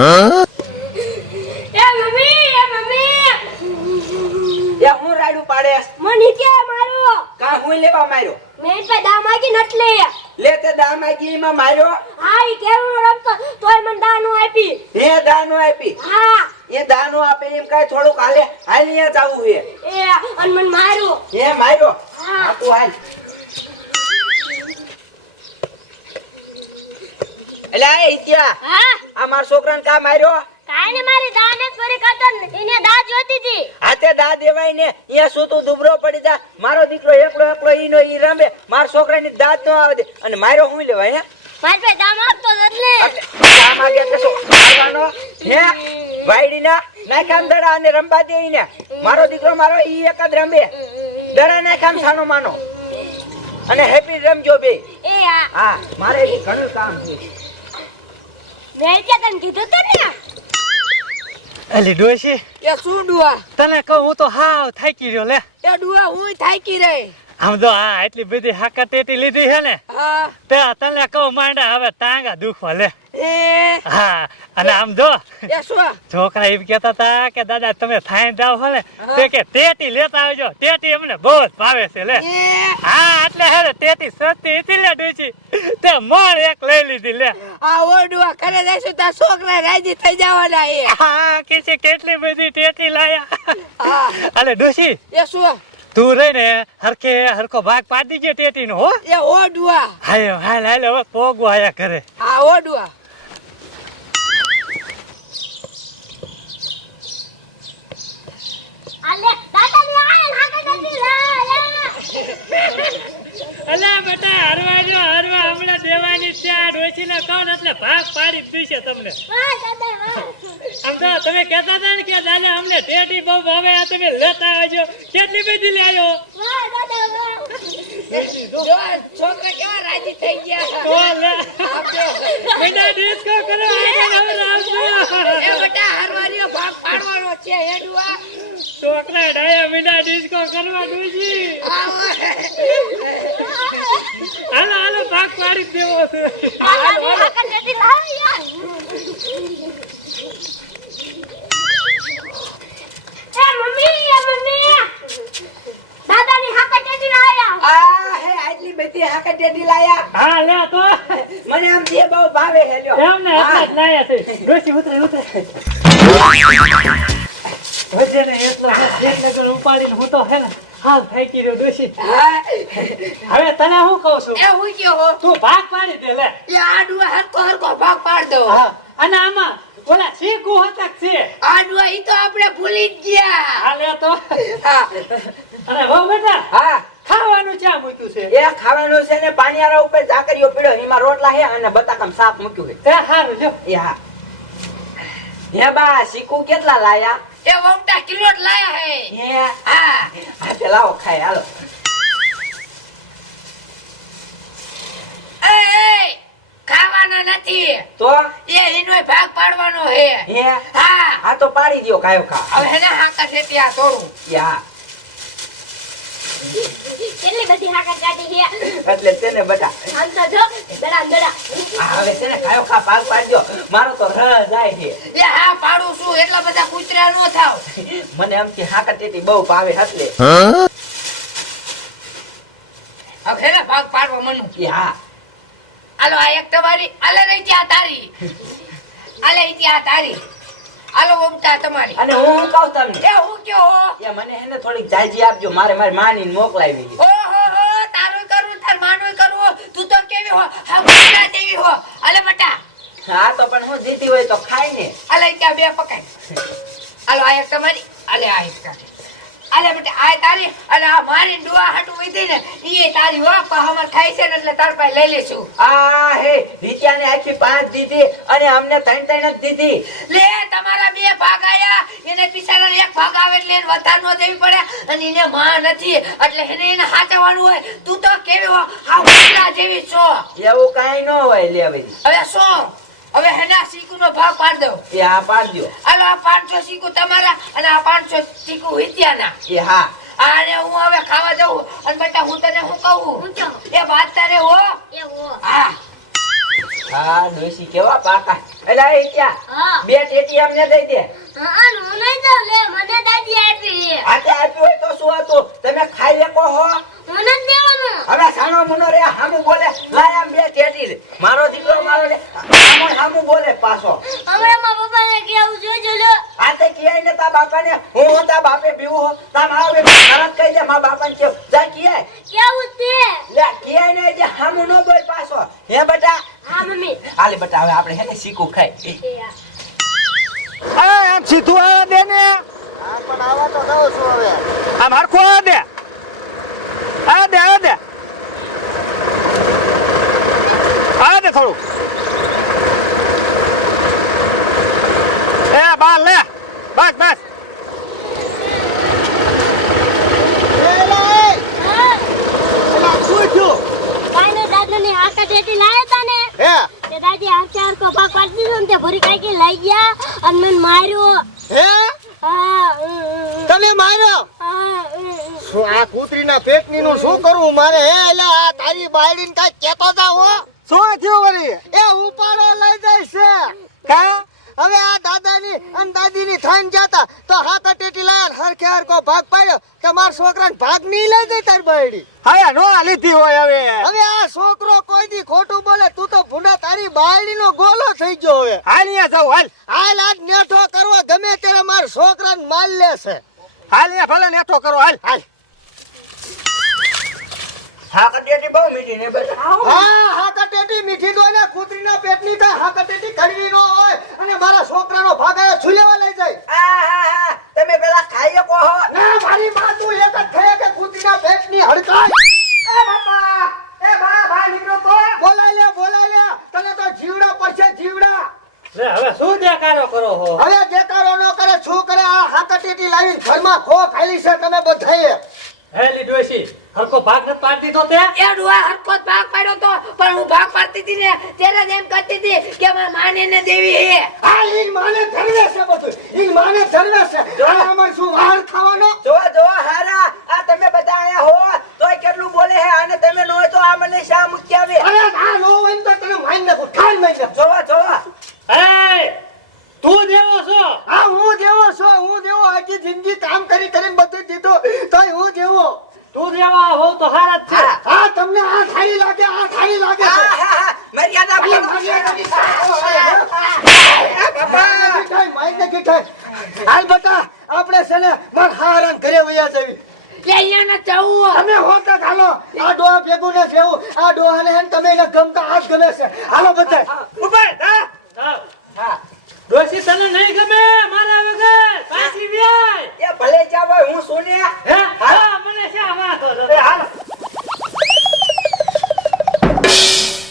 એ mummy એ હું રાડું પાડે મને કે મારો કા હું લેવા માર્યો મેં પે દા માગી નટ લે તે દા માગી માં માર્યો હા ઈ કેવું રમતો તોય મને દાનો આપી હે દાનો આપી હા એ દાનો આપે એમ કાય થોડુંક હાલે હાલીયા જાવું હે એ અન મને માર્યો હે માર્યો હા. આ તું હાલ એલા એ ઇત્યા હા આ માર છોકરાને કા માર્યો કાઈ ને મારી દાને ચોરી કરતો એને દા જોતી હતી હાથે દા દેવાય ને અહીંયા શું તું દુબરો પડી જા મારો દીકરો એકલો એકલો ઈનો ઈ રમે માર છોકરાની દાંત નો આવે દે અને માર્યો હું લેવા હે મારી પે દા માંગતો એટલે આમાં કે કશો મારવાનો હે વાઈડીના નાખામ દડા અને રંબા દે ઈને મારો દીકરો મારો ઈ એક જ રમે દડા નાખામ સાનો માનો અને હેપી રમજો બે એ હા હા મારે ઈ ઘણું કામ છે મેં કે તને કીધું તો ને એલી ડોશી એ શું ડુઆ તને કહું હું તો હાવ થાકી રહ્યો લે એ ડુઆ હું થાકી રહી આમ તો આ એટલી બધી હાકા ટેટી લીધી છે ને હા તે તને કહું માંડા હવે ટાંગા દુખવા લે એ હા અને આમ જો એ શું છોકરા એમ કેતા હતા કે દાદા તમે થાઈ જાવ હો ને તે કે ટેટી લેતા આવજો ટેટી અમને બહુ જ ભાવે છે લે એ હા એટલે હે ને ટેટી સસ્તી હતી લે ડોશી તે મોર એક લઈ લીધી લે આ ઓ ડુઆ કરે જઈશું તાર છોકરા રાજી થઈ જવાના એ હા કે છે કેટલી બધી ટેટી લાયા હા અને ડોશી એ શું તું રહી ને હરખો ભાગ પાડી દીજે ટેટી નો હો એ ઓ ડુઆ હાય હાલ હાલ હવે પોગવા આયા કરે હા ઓ ડુઆ આલે દાદા ની આને હાકે જતી અલા બેટા હરવા જો હરવા હમણાં દેવાની ત્યાં ડોસી ને કહો ને એટલે ભાગ પાડી દીશે તમને વાહ દાદા વાહ આમ તો તમે કહેતા હતા ને કે દાદા અમને ટેટી બહુ ભાવે આ તમે લેતા આવજો કેટલી બધી લાયો વાહ દાદા વાહ જો છોકરા કેવા રાજી થઈ ગયા તો લે આપજો બેટા ડિસ્કો કરો આગળ હવે આવજો એ બેટા હરવારીઓ ભાગ પાડવાનો છે એ ડુઆ છોકરા ડાયા મીંડા ડિસ્કો કરવા ડોસી હાલો હાલો ભાગ પાડી જ દેવો છે દાદા ની હાકે જતી લાવ્યા એ મમ્મી દાદા ની હાકે જતી લાવ્યા આ હે આટલી બધી હાકા ટેટી લાયા હા લે તો મને આમ જે બહુ ભાવે હે લ્યો એમને એટલે જ લાયા છે ડોસી ઉતરે ઉતરે વજે ને એટલો એટલે ઉપાડીને હું તો હે ને હાલ થાકી રહ્યો ડોસી હા હવે તને હું કહું છું એ હું કયો હો તું ભાગ પાડી દે લે એ આ ડુઆ હરકો ભાગ પાડ દો હા અને આમાં ઓલા શીખું હતા છે આ ડુઆ ઈ તો આપણે ભૂલી જ ગયા હાલે તો હા અને હો બેટા હા ખાવાનું ક્યાં મૂક્યું છે એ ખાવાનું છે ને પાણીયારા ઉપર ઝાકરીઓ પીડ્યો એમાં રોટલા હે અને બટાકામ શાક મૂક્યું હે તે હારું જો એ હા હે બા શીકુ કેટલા લાયા એ વમટા કિલો જ લાયા હે હે હા હા તે લાવો ખાય હાલો એ ખાવાના નથી તો એ એનોય ભાગ પાડવાનો હે હે હા આ તો પાડી દ્યો કાયો ખા હવે હેને હાકા છે ત્યાં તોડું યા કેટલી બધી હાકે કાઢી ગયા એટલે તેને બટા આમ તો જો દડા દડા આ હવે તેને કાયો ખા ભાગ પાડી દ્યો મારો તો રહ જાય છે એ હા પાડું છું એટલા બધા કૂતરા નો થાવ મને એમ કે હાકા ટેટી બહુ ભાવે એટલે હવે હેને ભાગ પાડવા મનું યા આલો આ એક તમારી આલે નહીં ત્યાં તારી આલે ઈ ત્યાં તારી આલો વમટા તમારી અને હું કહું તમને એ હું કયો હો એ મને હેને થોડીક જાજી આપજો મારે મારી માની મોકલાવી છે ઓહો હો તારું કરું તાર માનું કરું તું તો કેવી હો હા બોલા દેવી હો આલે બટા હા તો પણ હું જીતી હોય તો ખાય ને આલે ત્યાં બે પકાય આલો આ એક તમારી આલે આ એક તારી આલે બેટા આ તારી અને આ મારી ડુઆ હાટુ વધી ને ઈ તારી હો પા હમર ખાઈ છે ને એટલે તાર પાસે લઈ લેશું આ હે રીત્યાને આખી 5 દીધી અને અમને 3 જ દીધી લે તમારા બે ભાગ આયા એને બિચારાને એક ભાગ આવે એટલે એને વધાર નો દેવી પડે અને એને માં નથી એટલે એને હાચવાનું હોય તું તો કેવી હો આ ઉલા જેવી છો એવું કાઈ ન હોય લે ભાઈ હવે શું હવે હેના સીકુનો ભાગ પાડ દો એ હા પાડજો હાલો આ 500 સીકુ તમારા અને આ 500 સીકુ વિદ્યાના એ હા આને હું હવે ખાવા જાઉં અને બેટા હું તને હું કહું હું કહું? એ વાત તારે હો એવો હા હા ડોશી કેવા પાકા એલા એ ક્યાં હા બે ટેટી અમને દઈ દે હા હું નહીં જાઉં લે મને દાદી આપી આતે આપ્યું હોય તો શું હતું તમે ખાઈ લેકો હો હું નથી દેવાનું હવે સાનો મુનો રે હામું બોલે લાય આમ બે ટેટી લે મારો દીકરો મારો રે હામું બોલે પાછો હમણાં મારા પપ્પાને કેવું જોજો લે આતે કિયાય ને તા બાપાને હું તા બાપે પીવું હો તા મારો બે તરત કહી દે મારા બાપાને કેવું જા કિયાય કેવું તે લે કિયાય ને જે હામું નો બોલ પાછો હે બેટા હા મમ્મી હાલે બેટા હવે આપણે હે ને શીખું ખાઈ એ આમ સીધું આવે દે ને હા પણ આવા તો દઉં છું હવે આમ હરખું આવે દે આવે દે આવે દે આવે દે થોડું એ બાર લે બસ બસ હા શું થયું કાઈને દાદાની આકા ટેટી લાયા તા ને હે તે દાદી આચાર કો પાક પાડી દીધો ને તે ભરી કાઈ કે લઈ ગયા અને મને માર્યો હે હા તમે માર્યો શું આ કૂતરીના પેટની નું શું કરવું મારે હે એલા આ તારી બાયડીને કાઈ કેતો તા હો શું થયું વળી એ ઉપાડો લઈ જાય છે કા હવે આ દાદાની અને દાદીની થઈને જતા તો હાથ ટેટી લાયા હરખે હરખો ભાગ પાડ્યો કે માર છોકરાને ભાગ નહીં લઈ જાય તારી બાયડી હા નો લીધી હોય હવે હવે આ છોકરો કોઈ દી ખોટું બોલે તું તો ભૂંડા તારી બાયડીનો ગોલો થઈ ગયો હવે હાલ અહીંયા જાવ હાલ હાલ આજ નેઠો કરવા ગમે ત્યારે માર છોકરાને માલ લેશે હાલ અહીંયા ભલે નેઠો કરો હાલ હાલ હા કટેટી બહુ મીઠી ને બેટા હા હા કટેટી મીઠી દો ને કૂતરીના પેટની થાય હા કટેટી કડવી નો હોય અને મારા છોકરાનો ભાગાયો છુલેવા લઈ જાય હા તમે પેલા ખાઈ શકો હો ના મારી માં તું એક જ થઈ કે કૂતરીના પેટની હડકાય એ બાપા એ બા નીકળો તો બોલાય લે તને તો જીવડા પડશે જીવડા લે હવે શું દેખાડો કરો હો હવે દેકારો ન કરે શું કરે આ હા કટેટી લાવીને ઘરમાં ખો ખાલી છે તમે બધાએ હેલી ડોશી હરકો ભાગ ન પાડી દીધો તે એ ડોહા હરખો જ ભાગ પાડ્યો તો પણ હું ભાગ પાડતી હતી ને ત્યારે જ એમ કરતી હતી કે મારા માને ને દેવી હે આ ઈ માને ધરવે છે બધું ઈ માને ધરવે છે આ અમાર શું વાળ ખાવાનો જો હારા આ તમે બધા આયા હો તોય કેટલું બોલે હે અને તમે નો હોય તો આ મને શા મૂકી આવે અરે આ નો હોય ને તો તને મારી નાખું ઠાલ મારી નાખું જોવા એ તું દેવો છો આ હું દેવો આખી જિંદગી કામ કરીને બધું દીધું તોય હું દેવો તું દેવા હોવ તો હારા જ છે આ તમને આ થાળી લાગે હા મર્યાદા અરે, બોલો. બાપા મારી નાખી ઠાલ હાલ બટા આપણે છે ને માર હારાન ઘરે વયા જવી એ અહીંયા ન જવું તમે હોતા હાલો આ ડોહા ભેગું ન થયું આ ડોહાને હે ને તમે એને ગમતા આજ ગમે છે હાલો બધા ઉભા હા હા ડોશી તને નહીં